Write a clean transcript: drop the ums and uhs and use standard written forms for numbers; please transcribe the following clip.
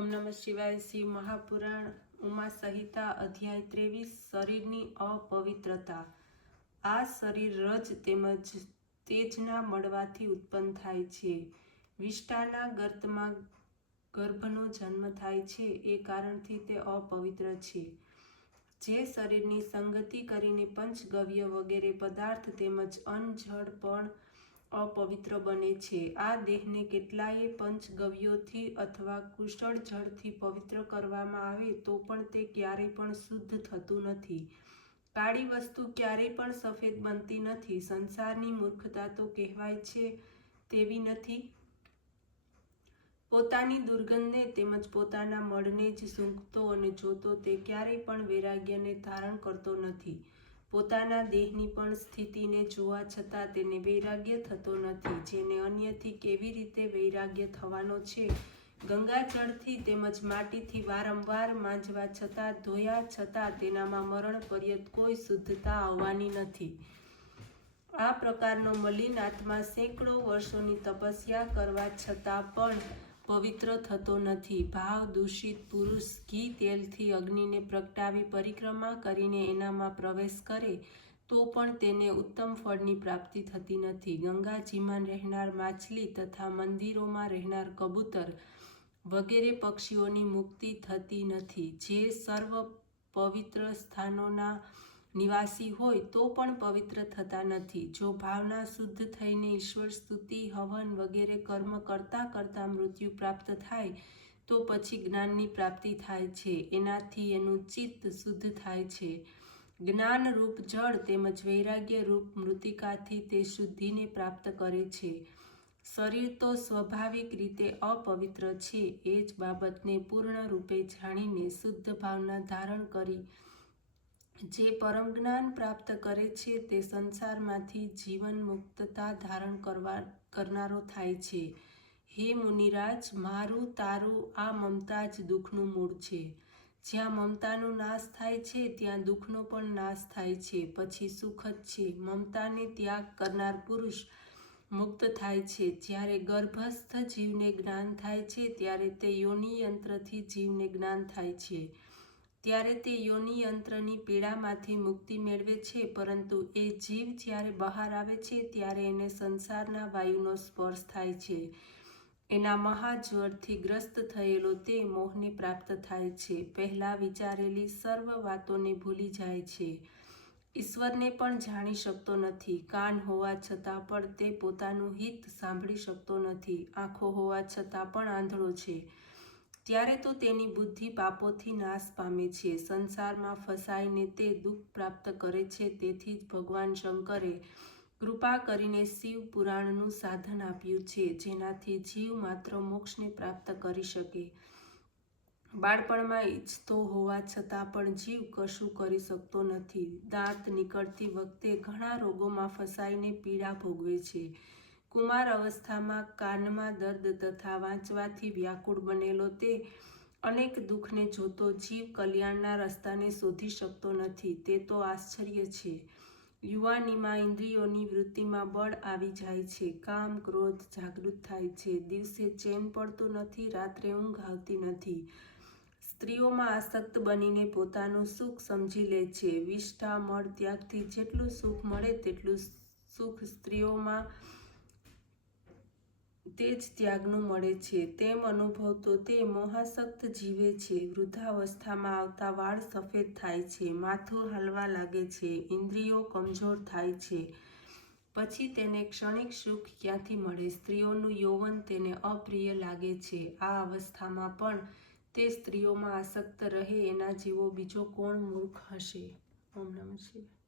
ओम नमः शिवाय। शिव महापुराण उमा संहिता अध्याय 23 शरीरनी अपवित्रता। आ शरीर रज तेमज तेजना मळवाथी उत्पन्न थाय छे। विष्टाना गर्तमां गर्भनो जन्म थाय छे ए कारणथी ते अपवित्र छे। जे शरीरनी संगति करीने पंचगव्य वगैरे पदार्थ तेमज अन्न जળ पण अपवित्र बने छे। आ देहने केटलाय पंचगव्योथी अथवा कुशળ જળથી पवित्र करवामां आवे तो पण ते क्यारेय पण शुद्ध थतुं नथी। काળી वस्तु क्यारेय पण सफेद बनती नथी। संसारनी मूर्खता तो कहेवाय छे तेवी नथी। पोतानी दुर्गंधने तेमज पोताना मळने ज सूंघतो अने जोतो ते क्यारेय पण वैराग्यने धारण करतो नथी। पोताना देहनी पण स्थितिने जोवा छतां तेने वैराग्य थतो नथी। जेने अन्यथी केवी रीते वैराग्य थवानो छे। गंगाजळथी तेमज माटीथी वारंवार मांजवा छतां धोया छतां तेनामां मरण पर्यंत कोई शुद्धता आववानी नथी। आ प्रकारनो मलिन आत्मा सैकड़ो वर्षोनी तपस्या करवा छतां पण पवित्र थतो नथी। भाव दूषित पुरुष घी तेलथी अग्निने प्रगटावी परिक्रमा करीने एनामां प्रवेश करे तो पण तेने उत्तम फळनी प्राप्ति थती नथी। गंगाजीमां रहेनार माछली तथा मंदिरोमां रहेनार कबूतर वगैरे पक्षीओनी मुक्ति थती नथी। जे सर्व पवित्र स्थानोना निवासी होय तो पण पवित्र थता नथी। जो भावना शुद्ध थईने ईश्वर स्तुति हवन वगैरे कर्म करता करता मृत्यु प्राप्त थाय तो पछी ज्ञाननी प्राप्ति थाय छे। एनाथी एनुं चित्त शुद्ध थाय छे। ज्ञान रूप जળ तेमज वैराग्य रूप मृतिकाथी ते शुद्धिने प्राप्त करे छे। शरीर तो स्वाभाविक रीते अपवित्र छे ए ज बाबतने पूर्ण रूपे जाणीने शुद्ध भावना धारण करी जे परम ज्ञान प्राप्त करे छे ते संसारमांथी जीवन मुक्तता धारण करनारो थाय छे। हे मुनिराज, मारू तारू आ ममता ज दुखनुं मूळ छे। ज्यां ममतानो नाश थाय छे त्यां दुखनो पण नाश थाय छे, पछी सुख ज छे। ममताने त्याग करनार पुरुष मुक्त थाय छे। ज्यारे गर्भस्थ जीवने ज्ञान थाय छे त्यारे ते योनि यंत्रथी जीवने ज्ञान थाय छे। त्यारे ते योनि यंत्रनी पीड़ामांथी मुक्ति मेळवे छे, परंतु ए जीव ज्यारे बहार आवे छे त्यारे एने संसारना वायुनो स्पर्श थाय छे। एना महाज्वरथी ग्रस्त थयेलो ते मोहने प्राप्त थाय छे। पहेला विचारेली सर्व वातोने भूली जाय छे। ईश्वरने पण जाणी शकतो नथी। कान होवा छतां पण ते पोतानुं हित सांभळी शकतो नथी। आंखो होवा छतां पण आंधळो छे। त्यारे तो तेनी बुद्धि पापोथी नाश पामे छे। संसारमां फसाईने ते दुख प्राप्त करे छे। तेथी ज भगवान शंकरे कृपा करीने शिव पुराणनुं साधन आप्युं छे, जेनाथी जीव मात्र मोक्षने प्राप्त करी शके। बाळपणमां इच्छतो होवा छतां पण जीव कशुं करी शकतो नथी। दांत નીકળતી વખતે ઘણા રોગોમાં ફસાઈને પીડા ભોગવે છે। કુમાર અવસ્થામાં કાનમાં દર્દ તથા વાંચવાથી વ્યાકુળ બનેલો તે અનેક દુઃખને જોતો જીવ કલ્યાણના રસ્તાને શોધી શકતો નથી। તે તો આશ્ચર્ય છે। યુવાનીમાં ઇન્દ્રિયોની વૃત્તિમાં બળ આવી જાય છે। કામ ક્રોધ જાગૃત થાય છે। દિવસે ચેન પડતું નથી, રાત્રે ઊંઘ આવતી નથી। સ્ત્રીઓમાં આસક્ત બનીને પોતાનું સુખ સમજી લે છે। વિષ્ઠા મળ ત્યાગથી જેટલું સુખ મળે તેટલું સુખ સ્ત્રીઓમાં તે જ ત્યાગનું મળે છે તેમ અનુભવતો તે મોહાસક્ત જીવે છે। વૃદ્ધાવસ્થામાં આવતા વાળ સફેદ થાય છે, માથું હાલવા લાગે છે, ઇન્દ્રિયો કમજોર થાય છે, પછી તેને ક્ષણિક સુખ ક્યાંથી મળે? સ્ત્રીઓનું યૌવન તેને અપ્રિય લાગે છે। આ અવસ્થામાં પણ તે સ્ત્રીઓમાં આસક્ત રહે એના જેવો બીજો કોણ મૂર્ખ હશે? ઓમ નમઃ શિવાય।